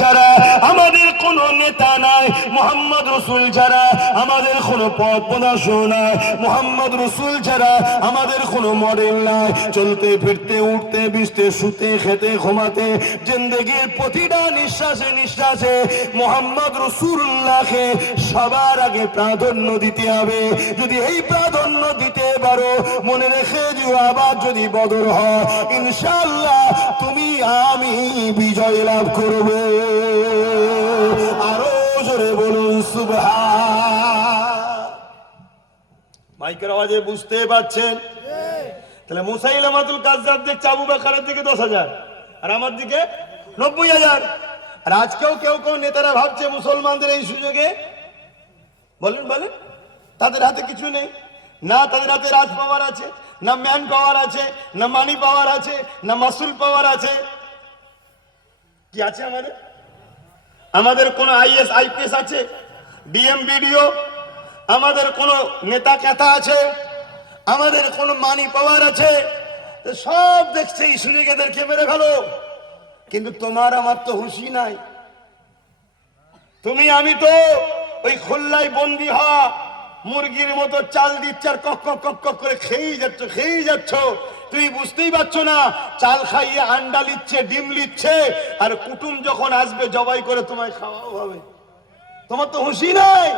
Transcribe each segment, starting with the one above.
ছাড়া আমাদের কোনো নেতা নাই, মুহাম্মদ রাসূল ছাড়া আমাদের কোনো পথ প্রদর্শক নাই, মুহাম্মদ রাসূল ছাড়া আমাদের কোনো মডেল নাই। চলতে ফিরতে উঠতে বসতে শুতে খেতে ঘুমাতে জিন্দেগির প্রতিটা নিঃশ্বাসে নিঃশ্বাসে মুহাম্মদ রাসূলুল্লাহকে সবার আগে প্রাধান্য দিতে হবে। যদি এই প্রাধান্য দিতে পারো, মনে রেখে দিও আবার যদি বদর হয় ইনশাআল্লাহ তুমি আমি বিজয় লাভ করব। আরো জোরে বলুন সুবহান। মাইকের আওয়াজে বুঝতে পারছেন? তাহলে মুসাইলামাতুল কাজ্জাব দেখছে আবু বকরের দিকে 10,000 আর আমার দিকে 90,000। আর আজকেও কেউ কেউ নেতারা ভাবছে মুসলমানদের এই সুযোগে, বলেন বলেন, তাদের হাতে কিছু নেই না, তাদের হাতে রাজ পাওয়ার আছে না, ম্যান পাওয়ার আছে না, মানি পাওয়ার আছে না, মাসুল পাওয়ার আছে। কি আছে আমাদের? আমাদের কোন আইএস আইপিএস আছে? DM BDO? আমাদের কোন নেতা কেতা আছে? আমাদের কোন মানি পাওয়ার আছে? সব দেখছে এই সুযোগেদেরকে মেরে ফেলো। কিন্তু তোমার আমার তো হুঁশি নাই। তুমি আমি তো ওই খুল্লায় বন্দি হওয়া মুরগির মতো চাল দিচ্ছে আর কক কক কক কক করে খেয়েই যাচ্ছ। তুমি বুঝতেই পারছো না চাল খাইয়ে আন্ডা লিচ্ছে, ডিম লিচ্ছে, আর কুটুম যখন আসবে জবাই করে তোমায় খাওয়াও হবে। তোমার তো হুঁশি নাই।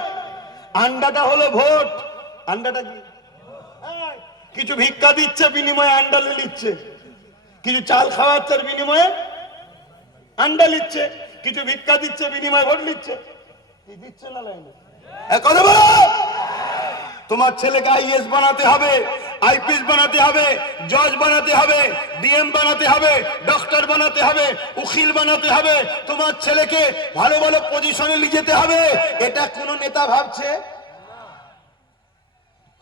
আন্ডাটা হলো ভোট। আন্ডাটা কি? কিছু ভিক্ষা দিচ্ছে, বিনিময়ে আন্ডা লিচ্ছে। কিছু চাল খাওয়াচ্ছে বিনিময়ে আন্ডা লিচ্ছে। কিছু ভিক্ষা দিচ্ছে, বিনিময়ে ভোট লিচ্ছে। কি দিচ্ছে না লাইনে? কথা বলো। তোমার ছেলেকে আইএস বানাতে হবে, আইপিএস বানাতে হবে, জজ বানাতে হবে, ডিএম বানাতে হবে, ডক্টর বানাতে হবে, উকিল বানাতে হবে। তোমার ছেলেকে ভালো ভালো পজিশনে নিয়ে যেতে হবে। এটা কোন নেতা ভাবছে?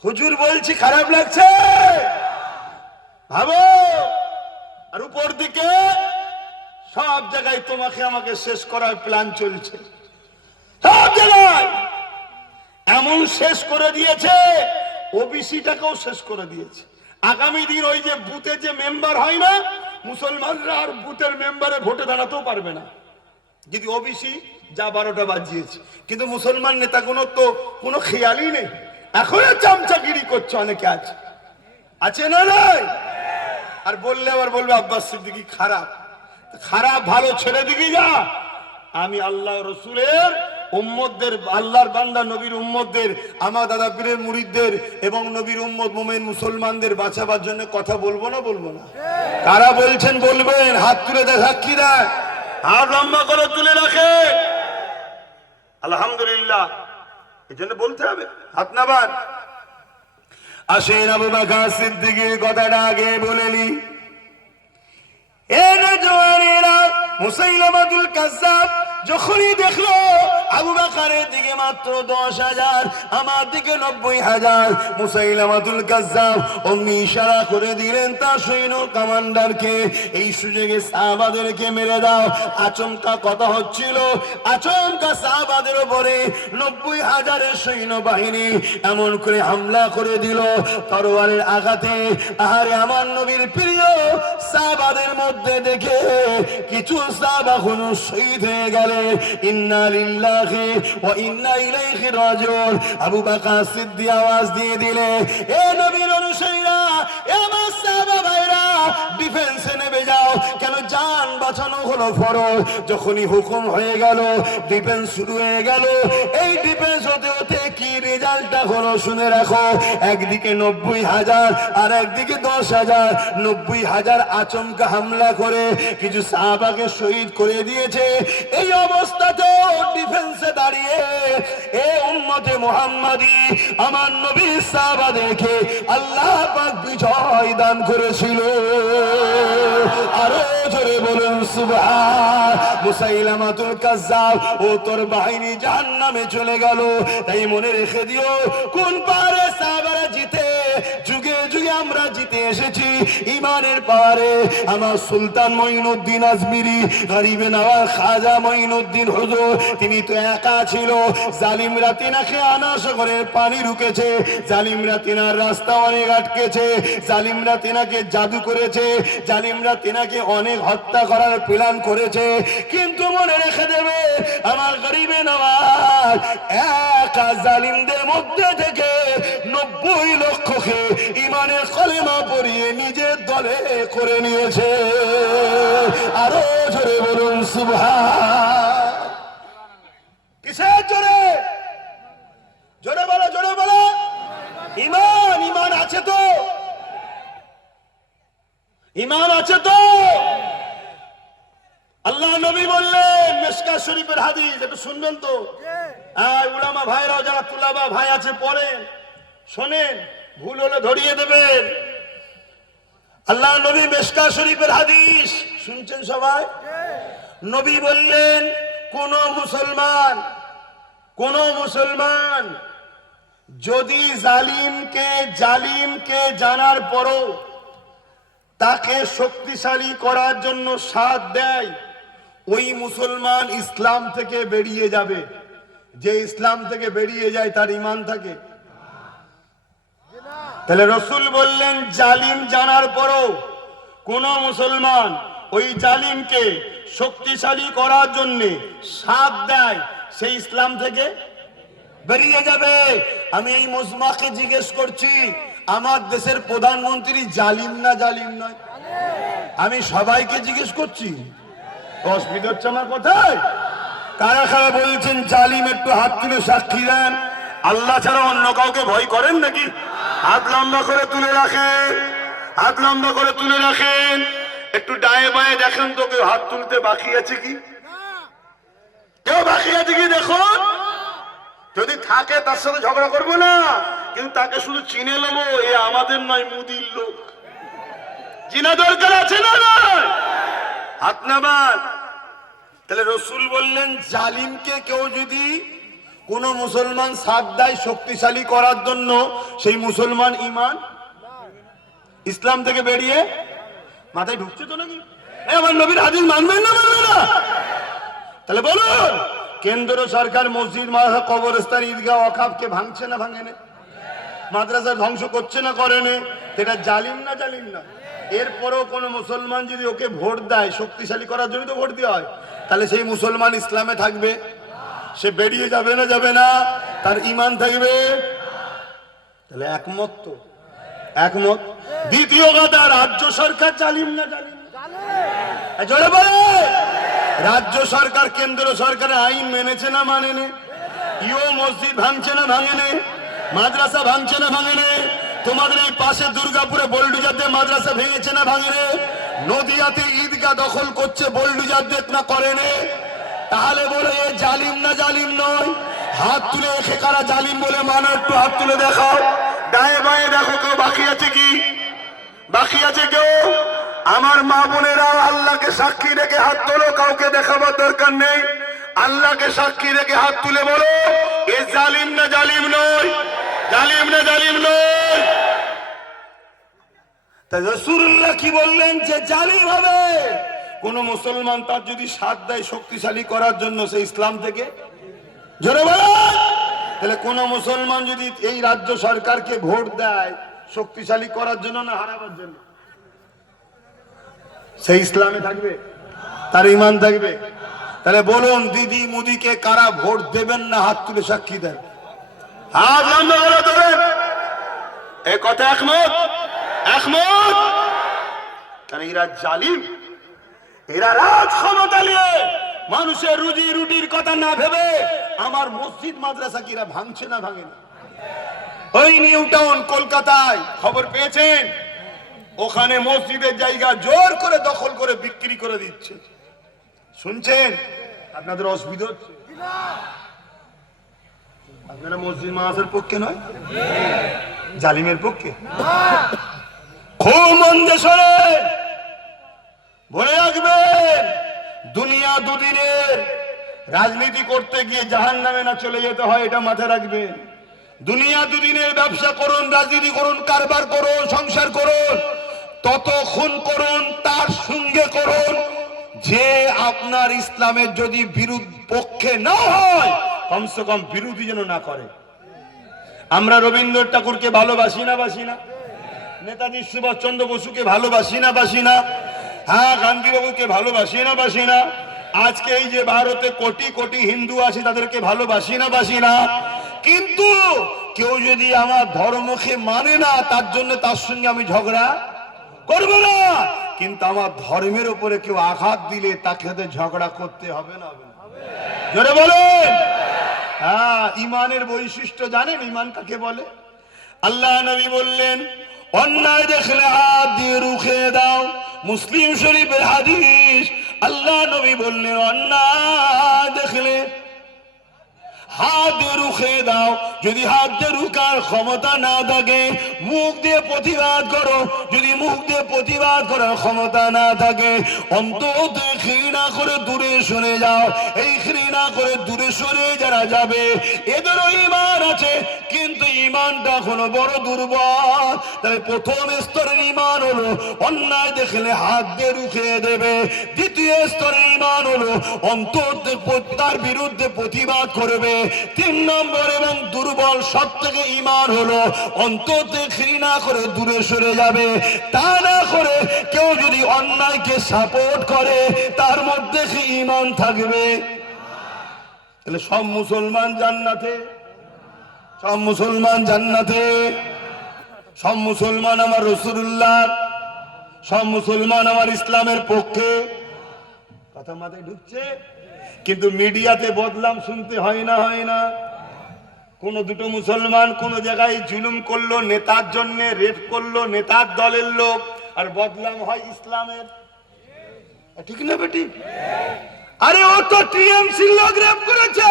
হুজুর বলছি, খারাপ লাগছে? ভাবো। আর উপর দিকে সব জায়গায় তোমাকে আমাকে শেষ করার প্ল্যান চলছে। সব জায়গায় এমন শেষ করে দিয়েছে, ওবিসিটাকেও শেষ করে দিয়েছে। আগামী দিন ওই যে বুথে যে মেম্বার হয় না, মুসলমানরা আর বুথের মেম্বারে ভোটে দাঁড়াতেও পারবে না, যদি ওবিসি যা 12টা বাজিয়েছে। কিন্তু মুসলমান নেতাগুলো তো কোনো খেয়ালই নেই। এখনো চামচাগিরি করছে অনেকে আছে না নাই? আর বললে আবার বলবে আব্বাস সিদ্দিকী খারাপ। খারাপ ভালো ছেড়ে দিকে যা। আমি আল্লাহ রসুলের উম্মতদের, আল্লাহর বান্দা নবীর উম্মতদের, আমার দাদা পীরের মুরিদদের এবং নবীর উম্মত মুমিন মুসলমানদের বাঁচাবার জন্য কথা বলবো না বলবো না? কারা বলছেন বলবেন? হাত তুলে দেয়, সাক্ষী দেয়, হাত লম্বা করে তুলে রাখে। আলহামদুলিল্লাহ। এই জন্য বলতে হবে, হাত নামান। আসেন আবু বকর সিদ্দিকীর কথাটা আগে বলে নি। এ নওজওয়ানেরা, মুসাইলামাতুল কাজ্জাব যখনই দেখলো আবু বকরের দিকে মাত্র 10,000, আমার দিকে 90,000, মুসাইলামাতুল কাজ্জাব অমনি ইশারা করে দিলেন তার সৈন্য কমান্ডারকে, এই সুযোগে সাহাবাদেরকে মেরে দাও। আচমকা কথা হচ্ছিল, আচমকা সাহাবাদের উপরে 90,000 সৈন্যবাহিনী এমন করে হামলা করে দিল তরবারের আঘাতে। আহারে আমার নবীর প্রিয় সাহাবাদের মধ্যে দেখে কিছু সাহাবা হুনু শহীদ হয়ে গেল। ইন্না লিল্লাহি ওয়া ইন্না ইলাইহি রাজিউন। আবু বকর সিদ্দিক আওয়াজ দিয়ে দিলে, এ নবীর অনুসারীরা, এ আমার সাহাবা ভাইরা, ডিফেন্সে নেমে যাও। কেন? জান বাঁচানো হলো ফরজ। যখনই হুকুম হয়ে গেল, ডিফেন্স শুরু হয়ে গেল। এই ডিফেন্স হতে হতে কি রেজাল্টটা হলো শুনে রাখো। একদিকে 90,000 আর একদিকে 10,000। 90,000 আচমকা হামলা করে কিছু সাহাবাকে শহীদ করে দিয়েছে। এই অবস্থাতেও ডিফেন্সে দাঁড়িয়ে এ উম্মতে মুহাম্মাদি আমার নবীর সাহাবাদেরকে আল্লাহ পাক বিজয় দান করেছিল। আরো জোরে বলুন সুবহান। মুসাইলামাতুল কাজ্জাব ও তোর বাহিনী জাহান্নামে চলে গেল। তাই মনে রেখে দিও, কোন পারে সাহাবারা জিতে, যুগে যুগে আমরা জিতে এসেছি। ইমানের পারে আমার সুলতান মঈনুদ্দিন আজমিরি, গরিবে নওয়াজ খাজা মঈনুদ্দিন হুজুর, তিনি তো একা ছিল। জালিমরা তিনাকে আনাসাগরের পানি রুকেছে, জালিমরা তিনার রাস্তা অনেক আটকেছে, জালিমরা তিনাকে জাদু করেছে, জালিমরা তিনাকে অনেক হত্যা করার প্ল্যান করেছে। কিন্তু মনে রেখে দেবে আমার গরিবে নওয়াজ একা জালিমদের মধ্যে থেকে 90 লক্ষকে ইমানের কলেমা পড়িয়ে নিজের দলে করে নিয়েছে। আরো জোরে বলুন সুবহান। কিসের জোরে? জোরে বলো, জোরে বলো। ইমান, ইমান আছে তো? ইমান আছে তো? আল্লাহ নবী বললেন, মিশকাত শরীফের হাদিস, একটু শুনবেন তো? উলামা ভাইরাও যারা তুলাবা ভাই আছে পড়েন, শোনেন, ভুল হলে ধরিয়ে দেবেন। আল্লাহ নবী মিশকাত শরীফের হাদিস শুনছেন সবাই? নবী বললেন, কোন মুসলমান যদি জালিমকে জানার পরও তাকে শক্তিশালী করার জন্য সাথ দেয়, ওই মুসলমান ইসলাম থেকে বেরিয়ে যাবে। যে ইসলাম থেকে বেরিয়ে যায় তার ঈমান থাকে? তাহলে রাসূল বললেন, জালিম জানার পরও কোন মুসলমান ওই জালিমকে শক্তিশালী করার জন্য সাথ দেয়, সেই ইসলাম থেকে বেরিয়ে যাবে। আমি এই মজমাকে জিজ্ঞেস করছি, আমার দেশের প্রধানমন্ত্রী জালিম না জালিম নয়? আমি সবাইকে জিজ্ঞেস করছি, অসুবিধা হচ্ছে আমার কথায়? কারা কারা বলছেন জালিম? একটু হাত তুলে সাক্ষী দেন। আল্লাহ ছাড়া অন্য কাউকে ভয় করেন নাকি? হাত লম্বা করে তুলে রাখেন, হাত লম্বা করে তুলে রাখেন। একটু ডায়ে বায়ে দেখেন তো কেউ হাত তুলতে বাকি আছে কি? কেউ বাকি আছে কি দেখুন। যদি থাকে তার সাথে ঝগড়া করবো না, কিন্তু তাকে শুধু চিনে নেবো, এ আমাদের নয়, মুদির লোক। চিনা দরকার আছে না? হাত নামান। তাহলে রাসূল বললেন, জালিমকে কেউ যদি কোন মুসলমান সাথ দেয় শক্তিশালী করার জন্য, সেই মুসলমান ঈমান ইসলাম থেকে বেরিয়ে, মাথায় ঢুকছে তো নাকি? আমার নবীর হাদিস মানবেন না মানবেন না? তাহলে বলুন, কেন্দ্র সরকার মসজিদ, মাদ্রাসা, কবরস্থান, ঈদগাহ, ওয়াকফকে ভাঙছে না ভাঙে না? মাদ্রাসা ধ্বংস করছে না করে না? এটা জালিম না জালিম না? এরপরও কোন মুসলমান যদি ওকে ভোট দেয়, শক্তিশালী করার জন্য তো ভোট দেওয়া হয়, তাহলে সেই মুসলমান ইসলামে থাকবে? সে বেরিয়ে যাবে না যাবে না? তার ঈমান থাকবে? তাহলে একমত তো? একমত। দ্বিতীয় কথা, রাজ্য সরকার জালিম না জালিম? জোরে বলে। রাজ্য সরকার কেন্দ্র সরকারের আইন মেনেছে না মানেনি? ইও মসজিদ ভাঙছে না ভাঙেনি? মাদ্রাসা ভাঙছে না ভাঙেনি? তোমাদের এই পাশে দুর্গাপুরে বোলডুজারতে মাদ্রাসা ভেঙেছে না ভাঙেনি? নদিয়াতে ঈদগাহ দখল করছে বোলডুজারদের না করেনি? তাহলে বলে এ জালিম না জালিম নয়? হাত তুলে রেখে কারা জালিম বলে মানো? একটু হাত তুলে দেখাও। ডায়ে বায়ে দেখো কেউ বাকি আছে কি? বাকি আছে কেউ? আমার মা বোনেরা, আল্লাহকে সাক্ষী রেখে হাত তোলো, কাউকে দেখাবার দরকার নেই। আল্লাহকে সাক্ষী রেখে হাত তুলে বলো, এ জালিম না জালিম নয়? জালিম না জালিম নয়? তাই রাসূলুল্লাহ কি বললেন? যে জালিম হবে কোন মুসলমান তার যদি সাথ দেয় শক্তিশালী করার জন্য, সে ইসলাম থেকে, জোরে বলেন। তাহলে কোন মুসলমান যদি এই রাজ্য সরকারকে ভোট দেয় শক্তিশালী করার জন্য না হারাবার জন্য, সে ইসলামে থাকবে? তার ঈমান থাকবে? তাহলে বলুন, দিদি মুদিকে কারা ভোট দেবেন না? হাত তুলে সাক্ষী দেন। হাত লম্বা করে ধরেন। এই কথা একমত? একমত। কারণ এরা জালিম, এরা রাজ ক্ষমতা নিয়ে মানুষের রুজি রুটির কথা না ভেবে আমার মসজিদ মাদ্রাসা কিরা ভাঙছে না ভাঙে না? ওই নিউ টাউন কলকাতায় খবর পেয়েছেন, ওখানে মসজিদের জায়গা জোর করে দখল করে বিক্রি করে দিচ্ছে। শুনছেন? আপনাদের অসুবিধা হচ্ছে? আপনারা মসজিদ মাদ্রাসার পক্ষে নয়, জালিমের পক্ষে? খুব মন দিয়ে শোনেন, বলে রাখবেন, দুনিয়া দুদিনের। রাজনীতি করতে গিয়ে জাহান্নামে না চলে যেতে হয়, এটা মাথায় রাখবেন। দুনিয়া দুদিনের ব্যবসা করুন, রাজনীতি করুন, কারবার করুন, সংসার করুন, তত খুন করুন, তার সঙ্গে করুন যে আপনার ইসলামের যদি বিরুদ্ধ পক্ষে না হয়, কমসে কম বিরোধী যেন না করে। আমরা রবীন্দ্র ঠাকুরকে ভালোবাসি না বাসি না? নেতাজি সুভাষচন্দ্র বসুকে ভালোবাসি না বাসি না? হ্যাঁ, গান্ধী বাবুকে ভালোবাসি না বাসি না? আজকে এই যে ভারতে কোটি কোটি হিন্দু আছে, তাদেরকে ভালোবাসি না বাসি না? কিন্তু কেউ যদি আমার ধর্মকে মানে না, তার জন্য তার সঙ্গে আমি ঝগড়া করবো না। কিন্তু আমার ধর্মের উপরে কেউ আঘাত দিলে তাকে ঝগড়া করতে হবে না? হবে না? জোরে বলেন। হ্যাঁ, ইমানের বৈশিষ্ট্য জানেন? ইমান কাকে বলে? আল্লাহ নবী বললেন, অন্যায় দেখলে হাত দিয়ে রুখে দাও। মুসলিম শরীফের হাদিস। আল্লাহ নবী বললেন, অন্যায় দেখলে হাত দিয়ে রুখে দাও। যদি হাত দিয়ে রুখার ক্ষমতা না থাকে, মুখ দিয়ে প্রতিবাদ করো। যদি মুখ দিয়ে প্রতিবাদ করার ক্ষমতা না থাকে, অন্তত ঘৃণা করে দূরে সরে যাও। এই ঘৃণা করে দূরে সরে যারা যাবে, এদেরও ঈমান আছে, কিন্তু ঈমানটা এখনো বড় দুর্বল। তাই প্রথম স্তরের ঈমান হলো অন্যায় দেখলে হাত দিয়ে রুখে দেবে। দ্বিতীয় স্তরের ঈমান হলো অন্তত তার বিরুদ্ধে প্রতিবাদ করবে। 3 নম্বর এবং দুর্বল সব থেকে ঈমান হলো অন্তত ঘৃণা করে দূরে সরে যাবে। তা না করে কেউ যদি অন্যায়কে সাপোর্ট করে, তার মধ্যে কি ঈমান থাকবে? তাহলে সব মুসলমান জান্নাতে? সব মুসলমান জান্নাতে? সব মুসলমান আমার রাসূলুল্লাহ, সব মুসলমান আমার ইসলামের পক্ষে? কথা মাথায় ঢুকছে? কিন্তু মিডিয়াতে বদনাম শুনতে হয় না? হয় না? কোন দুটো মুসলমান কোন জায়গায় জুলুম করলো, নেতার জন্য রেপ করলো, নেতার দলের লোক, আর বদনাম হয় ইসলামের। ঠিক না বেটি? আরে ও তো টিএমসি লোক রেপ করেছে,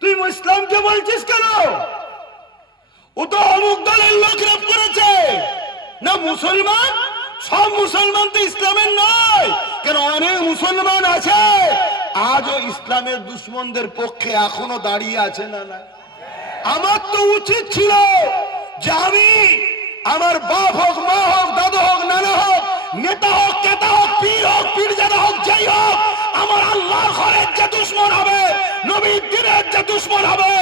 তুই ইসলামকে বলছিস কেন? ও তো অমুক দলের লোক রেপ করেছে না। মুসলমান, সব মুসলমান তো ইসলামের নয়। কেন অনেক মুসলমান আছে আজও ইসলামের দুশ্মনদের পক্ষে এখনো দাঁড়িয়ে আছে না? না, আমার তো উচিত ছিল যে আমি, আমার বাপ হোক, মা হোক, দাদা হোক, নানা হোক, নেতা হোক, কেতা হোক, পীর হোক, পীরজাদা হোক, যাই হোক, আমার আল্লাহর ঘরের যে দুশ্মন হবে, নবীর দ্বীনের যে দুশ্মন হবে,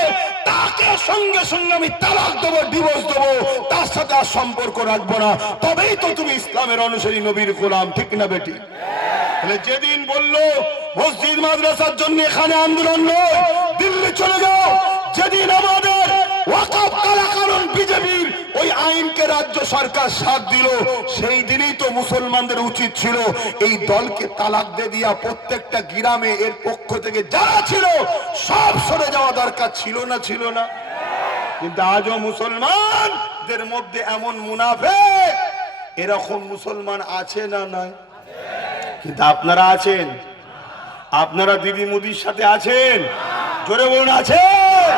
তাকে সঙ্গে সঙ্গে আমি তালাক দেবো, ডিভোর্স দেবো, তার সাথে আর সম্পর্ক রাখবো না। তবেই তো তুমি ইসলামের অনুসারী, নবীর গোলাম। ঠিক না বেটি? যেদিন বললো মসজিদ মাদ্রাসার জন্য এখানে আন্দোলন নয়, দিল্লি চলে যাও, যেদিন আমাদের ওয়াকফ কালাকানুন বিজেপির ওই আইনকে রাজ্য সরকার সাথ দিল, সেই দিনই তো মুসলমানদের উচিত ছিল এই দলকে তালাক দিয়ে দিয়া প্রত্যেকটা গ্রামে এর পক্ষ থেকে যারা ছিল সব সরে যাওয়া দরকার ছিল না? ছিল না? কিন্তু আজও মুসলমানদের মধ্যে এমন মুনাফিক, এরকম মুসলমান আছে না? নয়? কিন্তু আপনারা আছেন? আপনারা দিদি মুদির সাথে আছেন? জোরে বলুন আছেন?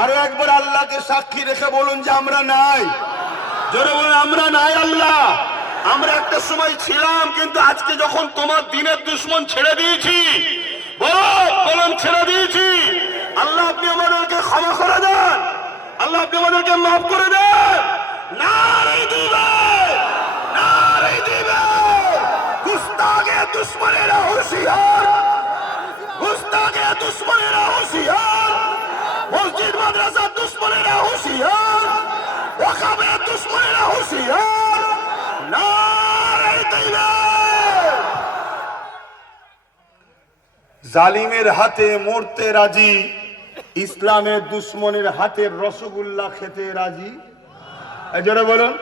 আরো একবার আল্লাহকে সাক্ষী রেখে বলুন যে আমরা নাই। জোরে বলুন আমরা নাই। আল্লাহ, আমরা একটা সময় ছিলাম, কিন্তু আজকে যখন তোমার দিনের দুশ্মন ছেড়ে দিয়েছি, বলুন ছেড়ে দিয়েছি, আল্লাহ আপনি আমাদেরকে ক্ষমা করে দেন, আল্লাহ আপনি আমাদেরকে মাফ করে দেন। নারে দিবে, নারে দিবে। গুস্তাগে দুশ্মনেরা হুঁশিয়ার, গুস্তাগে দুশ্মনেরা হুঁশিয়ার, মসজিদ মাদ্রাসার দুশ্মনেরা হুঁশিয়ার, ওয়াকফের দুশ্মনেরা হুঁশিয়ার। নারে দিবে। জালিমের হাতে মরতে রাজি, ইসলামের দুশ্মনের হাতের রসগোল্লা খেতে রাজি। এজন্য বলুন,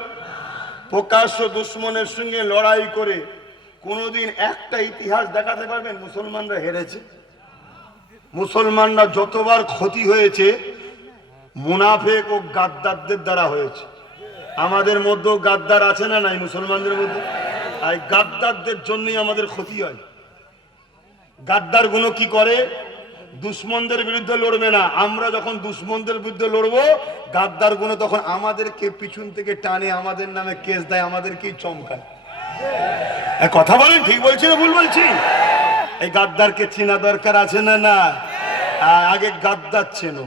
প্রকাশ্য দুশ্মনের সঙ্গে লড়াই করে কোনদিন একটা ইতিহাস দেখাতে পারবেন মুসলমানরা হেরেছে? মুসলমানরা যতবার ক্ষতি হয়েছে মুনাফিক ও গাদ্দারদের দ্বারা হয়েছে। আমাদের মধ্যেও গাদ্দার আছে না নাই? মুসলমানদের মধ্যে এই গাদ্দারদের জন্যই আমাদের ক্ষতি হয়। গাদ্দার গুলো কি করে? দুশ্মনদের বিরুদ্ধে লড়বে না, আমরা যখন দুশ্মনদের বিরুদ্ধে লড়বো, গাদ্দার গুলো তখন আমাদেরকে পিছন থেকে টানে, আমাদের নামে কেস দেয়, আমাদেরকেই চমকায়। কথা বলেন, ঠিক বলছি না ভুল বলছি? এই গাদ্দারকে চেনা দরকার আছে না? না, আগে গাদ্দার চেনো।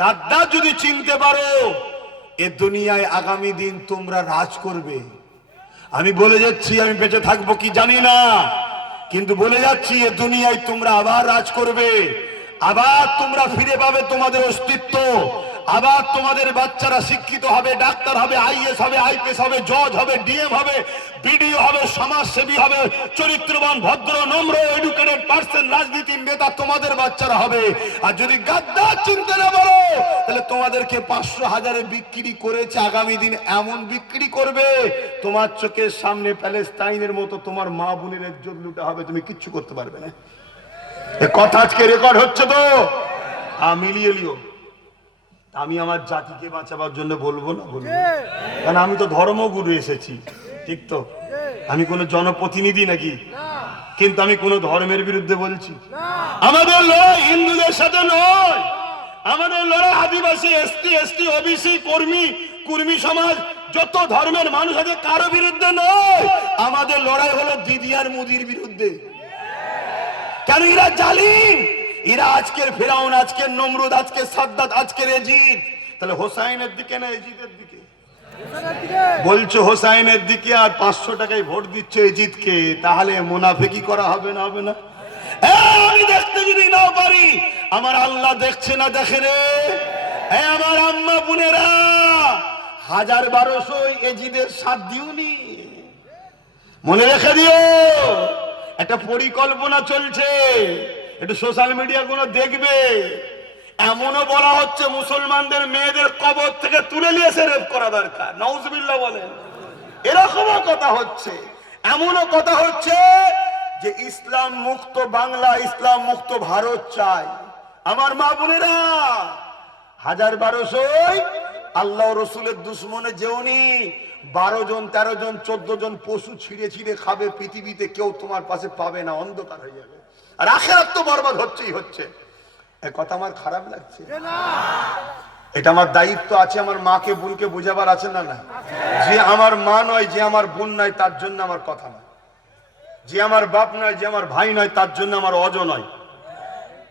গাদ্দার যদি চিনতে পারো, এ দুনিয়ায় আগামী দিন তোমরা রাজ করবে। আমি বলে যাচ্ছি, আমি বেঁচে থাকবো কি জানি না, কিন্তু বলে যাচ্ছি এ দুনিয়ায় তোমরা আবার রাজ করবে। আবার তোমরা ফিরে পাবে তোমাদের অস্তিত্ব। আবার তোমাদের বাচ্চারা শিক্ষিত হবে, ডাক্তার হবে, আইএস হবে, আইপিএস হবে, জজ হবে, ডিএম হবে, বিডিও হবে, সমাজসেবী হবে, চরিত্রবান, ভদ্র, নম্র, এডুকেটেড পার্সন, রাজনীতির নেতা তোমাদের বাচ্চারা হবে। আর যদি গাদ্দার চিনতে না পারো, তাহলে তোমাদেরকে 500,000-এ বিক্রি করেছে, আগামী দিন এমন বিক্রি করবে তোমার চোখের সামনে প্যালেস্টাইনের মতো তোমার মা বোনের ইজ্জত লুটা হবে, তুমি কিচ্ছু করতে পারবে না। এ কথা আজকে রেকর্ড হচ্ছে তো, মিলিয়ে লিও। আমি আমার জাতিকে বাঁচাবার জন্য বলবো না, বলবো, কারণ আমি তো ধর্মগুরু এসেছি, ঠিক তো? আমি কোনো জনপ্রতিনিধি নাকি? কিন্তু আমি কোনো ধর্মের বিরুদ্ধে বলছি? আমাদের লড়াই হিন্দুদের সাথে নয়, আমাদের লড়াই আদিবাসী, এসটি, এসটি, ওবিসি, কুর্মী সমাজ, যত ধর্মের মানুষ আছে কারো বিরুদ্ধে নয়। আমাদের লড়াই হলো দিদি আর মুদির বিরুদ্ধে। কেন? এরা জালিম, এরা আজকের ফেরাউন, আজকের নমরুদ, আজকের সাদ্দাত, আজকের এজিদ। তাহলে হোসাইনের দিকে না এজিদের দিকে? বলছো হোসাইনের দিকে, আর 500 টাকায় ভোট দিচ্ছ এজিদকে, তাহলে মুনাফিকি করা হবে না? হবে না? আমি দেখতে যদি নাও পারি, আমার আল্লাহ দেখছে না, দেখে রে। আমার আম্মা বোনেরা 1000-1200 এজিদের সাথ দিওনি, মনে রেখে দিও। একটা পরিকল্পনা চলছে, একটু সোশ্যাল মিডিয়া গুলো দেখবে। এমনও বলা হচ্ছে মুসলমানদের মেয়েদের কবর থেকে তুলে নিয়ে এসে রেপ করা দরকার। নাউজুবিল্লাহ বলেন। এরকমও কথা হচ্ছে, এমনও কথা হচ্ছে যে ইসলাম মুক্ত বাংলা, ইসলাম মুক্ত ভারত চাই। আমার মা বোনেরা 1000-1200 আল্লাহ রসুলের দুশ্মনে যেওনি। 12 জন, 13 জন, 14 জন পশু ছিঁড়ে ছিঁড়ে খাবে, পৃথিবীতে কেউ তোমার পাশে পাবে না, অন্ধকার হয়ে যাবে। আর আখিরাত তো বরবাদ হচ্ছেই হচ্ছে। এই কথা আমার খারাপ লাগছে? এটা আমার দায়িত্ব আছে, আমার মাকে বোনকে বোঝাবার আছে না? না, যে আমার মা নয়, যে আমার বোন নয়, তার জন্য আমার কথা নয়। যে আমার বাপ নয়, যে আমার ভাই নয়, তার জন্য আমার অজ নয়।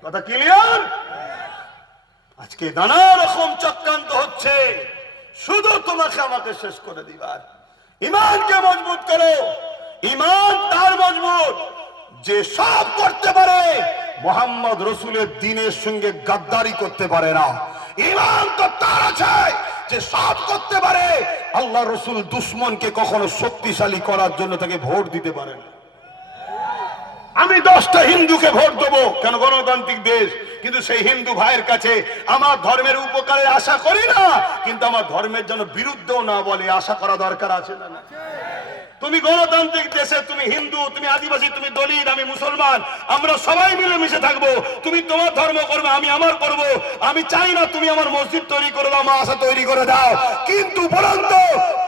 কথা ক্লিয়ার? আজকে নানা রকম চক্রান্ত হচ্ছে, শুধু তোমাকে আমাকে শেষ করে দিবার। ইমানকে মজবুত করো। ইমান তার মজবুত যে সব করতে পারে, মোহাম্মদ রসুলের দ্বীনের সঙ্গে গাদ্দারি করতে পারে না। ইমান তো তার আছে যে সব করতে পারে, আল্লাহ রসুল দুশ্মনকে কখনো শক্তিশালী করার জন্য তাকে ভোট দিতে পারে না। আমি 10টা হিন্দুকে ভোট দেবো, কেন? গণতান্ত্রিক দেশ, কিন্তু সেই হিন্দু ভাইয়ের কাছে আমার ধর্মের উপকারের আশা করি না, কিন্তু আমার ধর্মের জন্য বিরুদ্ধও না বলে আশা করা দরকার আছে না? না, তুমি গণতান্ত্রিক দেশে, তুমি হিন্দু, তুমি আদিবাসী, তুমি দলিত, আমি মুসলমান, আমরা সবাই মিলে মিশে থাকবো। তুমি তোমার ধর্ম করবে, আমি আমার করব। আমি চাই না তুমি আমার মসজিদ তৈরি করে দাও, মাদ্রাসা তৈরি করে দাও, কিন্তু বলন্ত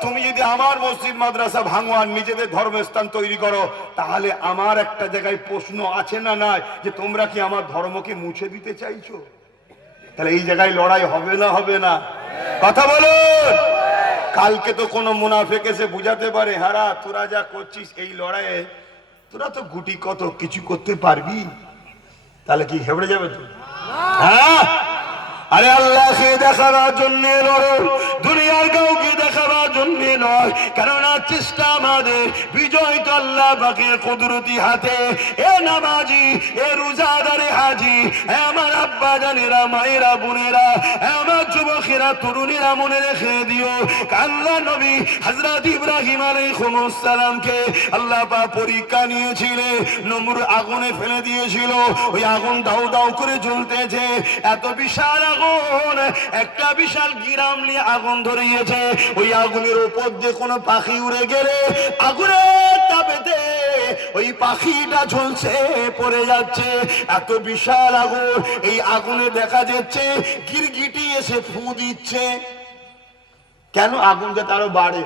তুমি যদি আমার মসজিদ মাদ্রাসা ভাঙো আর নিজেদের ধর্মস্থান তৈরি করো, তাহলে আমার একটা জায়গায় প্রশ্ন আছে না নাই, যে তোমরা কি আমার ধর্মকে মুছে দিতে চাইছো? তাহলে এই জায়গায় লড়াই হবে না? হবে না? কথা বলো। কালকে তো কোনো মুনাফিক এসে বুঝাতে পারে, হারা তোরা যা করছিস এই লড়াইয়ে, তোরা তো গুটি কত কিছু করতে পারবি, তাহলে কি হেবড়ে যাবে তো? হ্যাঁ, আরে আল্লাহকে দেখাবার জন্য লড়ো, দুনিয়ার কাউকে দেখাবার জন্য নয়। কেননা চেষ্টা আমাদের, বিজয় তো আল্লাহ পাকের কুদরতি হাতে। এ নামাজি, এ রোজাদারে হাজি, আমার আব্বা জানেরা, মায়েরা, বোনেরা, আমার যুবকেরা, তরুণীরা, মনে রেখে দিও, আল্লাহ নবী হযরত ইব্রাহিম আলাইহিস সালামকে আল্লাহ পাক পরীক্ষা নিয়েছিলেন। নমরুদ আগুনে ফেলে দিয়েছিল, ওই আগুন দাউ দাউ করে জ্বলতেছে, এত বিশাল আগুন, একটা বিশাল গিরাম নিয়ে আগুন ধরিয়েছে। ওই আগুনের উপর দিয়ে কোনো পাখি উড়ে গেলে আগুনের তাপেতে ওই পাখিটা ঝলসে পড়ে যাচ্ছে। এত বিশাল আগুন, এই আগুনে দেখা যাচ্ছে গিরগিটি এসে ফু দিচ্ছে। কেন? আগুন যাতে আরো বাড়ে।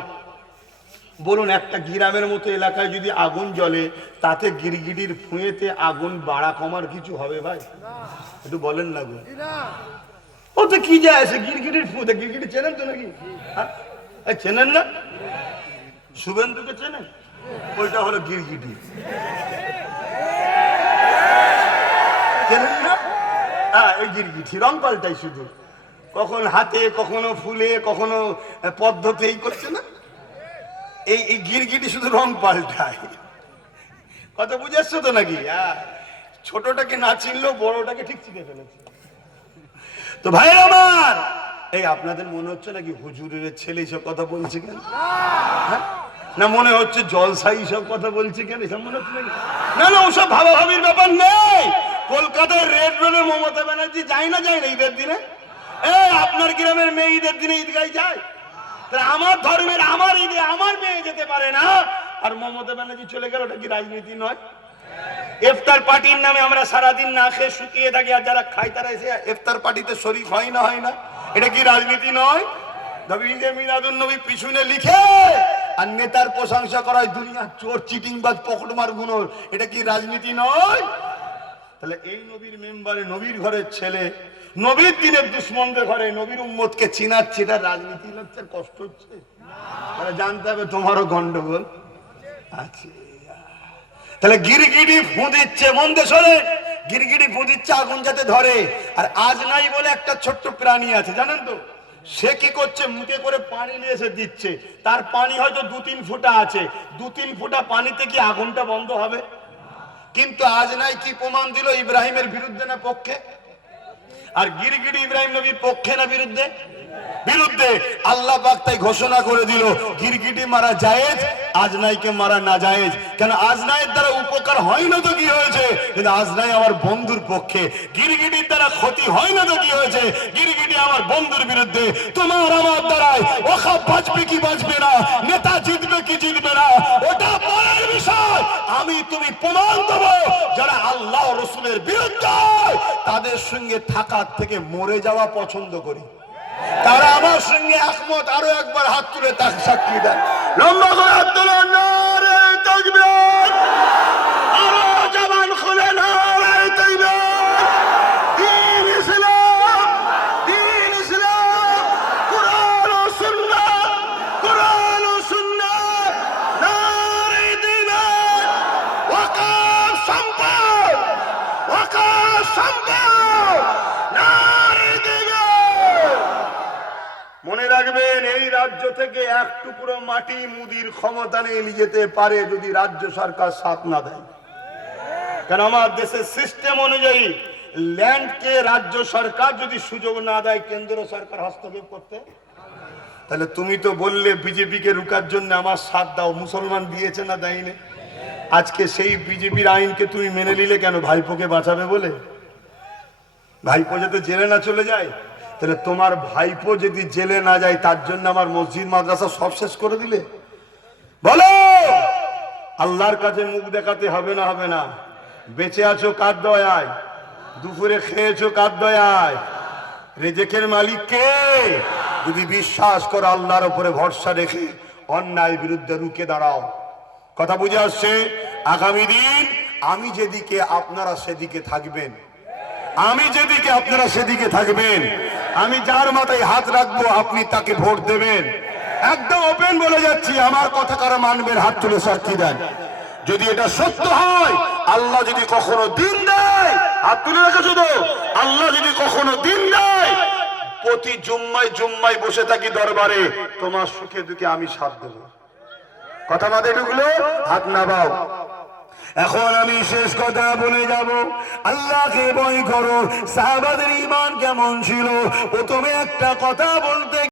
বলুন, একটা গ্রামের মতো এলাকায় যদি আগুন জ্বলে, তাতে গিরগিটির ফুঁয়েতে আগুন বাড়া কমার কিছু হবে ভাই? একটু বলেন না গো। ও তো কি যায় আসে গিরগিটির ফুঁতে? গিরগিটি চেনেন তো নাকি? চেনেন না? শুভেন্দুকে চেনেন? ওইটা হলো গিরগিটি। চেনেন না? হ্যাঁ, এই গিরগিটি রং পাল্টাই শুধু। কখন হাতে, কখনো ফুলে, কখনো পদ্ধতি করছে না। এই গিরগিটি শুধু রং পাল্টায়। কথা বুঝে আসছো তো নাকি? ছোটটাকে না চিনলেও বড়টাকে ঠিক চিনে ফেলেছে। তো ভাই আমার, এই আপনাদের মনে হচ্ছে নাকি হুজুরের ছেলে এইসব কথা বলছে কেন? না মনে হচ্ছে জলসাই সব কথা বলছে কেন? এসব মনে হচ্ছে নাকি? না না, ওসব ভাবাভাবির ব্যাপার নেই। কলকাতায় রেড রোডে মমতা ব্যানার্জি যায় না ঈদের দিনে? আপনার গ্রামের মেয়ে ঈদের দিনে ঈদগায় যায়? আমার ধর্মের আমার ঈদে আমার মেয়ে যেতে পারে না, আর মমতা ব্যানার্জি চলে গেল, ওটা কি রাজনীতি নয়? ইফতার পার্টির নামে আমরা সারাদিন না খেয়ে শুকিয়ে থাকি, আর যারা খায় তারা এসে ইফতার পার্টিতে শরীক হয় না? এটা কি রাজনীতি নয়? নবীকে মিলাদুন নবী পিছনে লিখে আর নেতার প্রশংসা করায় দুনিয়া চোর, চিটিংবাজ, পকেটমার গুলো, এটা কি রাজনীতি নয়? তাহলে এই নবীর মেম্বারে, নবীর ঘরের ছেলে, নবীর দিনের দুশ্মনদের ঘরে নবীর উম্মতকে চিনাচ্ছে, এটা রাজনীতি হচ্ছে? কষ্ট হচ্ছে? তাহলে জানতে হবে তোমারও গন্ডগোল আছে। তাহলে গিরগিটি ফু দিচ্ছে, মন দেশে গিরগিটি ফু দিচ্ছে আগুন যাতে ধরে। আর আজ নাই বলে একটা ছোট্ট প্রাণী আছে, জানেন তো? সে কি করছে, মুখে করে পানি নিয়ে এসে দিচ্ছে। তার পানি হয়তো 2-3 ফুটা আছে, 2-3 ফুটা পানিতে কি আগুনটা বন্ধ হবে? কিন্তু আজ নাই কি প্রমাণ দিল? ইব্রাহিমের বিরুদ্ধে না পক্ষে? আর গিরগিটি ইব্রাহিম নবীর পক্ষে না বিরুদ্ধে? বিরুদ্ধে। আল্লাহ পাক তাই ঘোষণা করে দিল গিরগিটি মারা জায়েজ, আজনাইকে মারা না জায়েজ। কেন? আজনাইয়ের দ্বারা উপকার হয় না তো কি হয়েছে? কিন্তু আজনাই আমার বন্ধুর পক্ষে। গিরগিটির দ্বারা ক্ষতি হয় না তো কি হয়েছে? গিরগিটি আমার বন্ধুর বিরুদ্ধে। তোমার আমার দ্বারাই ওখা বাঁচবে কি বাঁচবে না, নেতা জিতবে কি জিতবে না, ওটা পরের বিষয়। আমি তুমি প্রমাণ দেবো যারা আল্লাহ রসুলের বিরুদ্ধে, তাদের সঙ্গে থাকার থেকে মরে যাওয়া পছন্দ করি। তারা আমার সঙ্গে একমত। আরো একবার হাত তুলে তাকে সাক্ষী দেন, লম্বা করে হাত তুলে নারে তাকবীর, আরো জবান খুলে নারে তাকবীর। দ্বীন ইসলাম, দ্বীন ইসলাম, কুরআন ও সুন্নাহ, কুরআন ও সুন্নাহ, নারে তাকবীর। ওয়াকাফ সম্পদ, ওয়াকাফ সম্পদ, নারে তাকবীর। মনে রাখবেন, এই রাজ্য থেকে এক টুকরো মাটি মুদির ক্ষমতা নিয়ে নিয়ে যেতে পারে যদি রাজ্য সরকার সাথ না দেয়। কারণ আমার দেশের সিস্টেম অনুযায়ী ল্যান্ডকে রাজ্য সরকার যদি সুযোগ না দেয়, কেন্দ্র সরকার হস্তক্ষেপ করতে। তাহলে তুমি তো বললে বিজেপিকে রুকার জন্য আমার সাথ দাও, মুসলমান দিয়েছে না দেয়নি? আজকে সেই বিজেপির আইনকে তুমি মেনে নিলে কেন? ভাইপোকে বাঁচাবে বলে? ভাইপো যাতে জেলে না চলে যায়। তাহলে তোমার ভাইপো যদি জেলে না যায়, তার জন্য আমার মসজিদ মাদ্রাসা সব শেষ করে দিলে? বলো, আল্লাহর কাছে মুখ দেখাতে হবে না? হবে না? বেঁচে আছো কার দয়ায়? দুপুরে খেয়েছো কার দয়ায়? রেজেকের মালিক কে? যদি বিশ্বাস করো, আল্লাহর উপরে ভরসা রেখে অন্যায় বিরুদ্ধে রুখে দাঁড়াও। কথা বুঝে আসছে? আগামী দিন আমি যেদিকে আপনারা সেদিকে থাকবেন, আমি যেদিকে আপনারা সেদিকে থাকবেন। আমি যার মাথায় হাত রাখবো আপনি তাকে ভোট দেবেন। একদম ওপেন বলে যাচ্ছি, আমার কথা কারা মানবেন? হাত তুলে সাক্ষী দেন। যদি এটা সত্য হয়, আল্লাহ যদি কখনো দিন দেয়, হাত তুলে রেখেছো তো, আল্লাহ যদি কখনো দিন দেয়, প্রতি জুম্মায় বসে থাকি দরবারে, তোমার সুখে দুঃখে আমি সাথ দেবো। কথা মাথায় ঢুকলো? হাত নামাও। এখন আমি শেষ কথা বলে যাব। আল্লাহকে ভয় করো। সাহাবাদের ঈমান কেমন ছিল? প্রথমে একটা কথা বলতে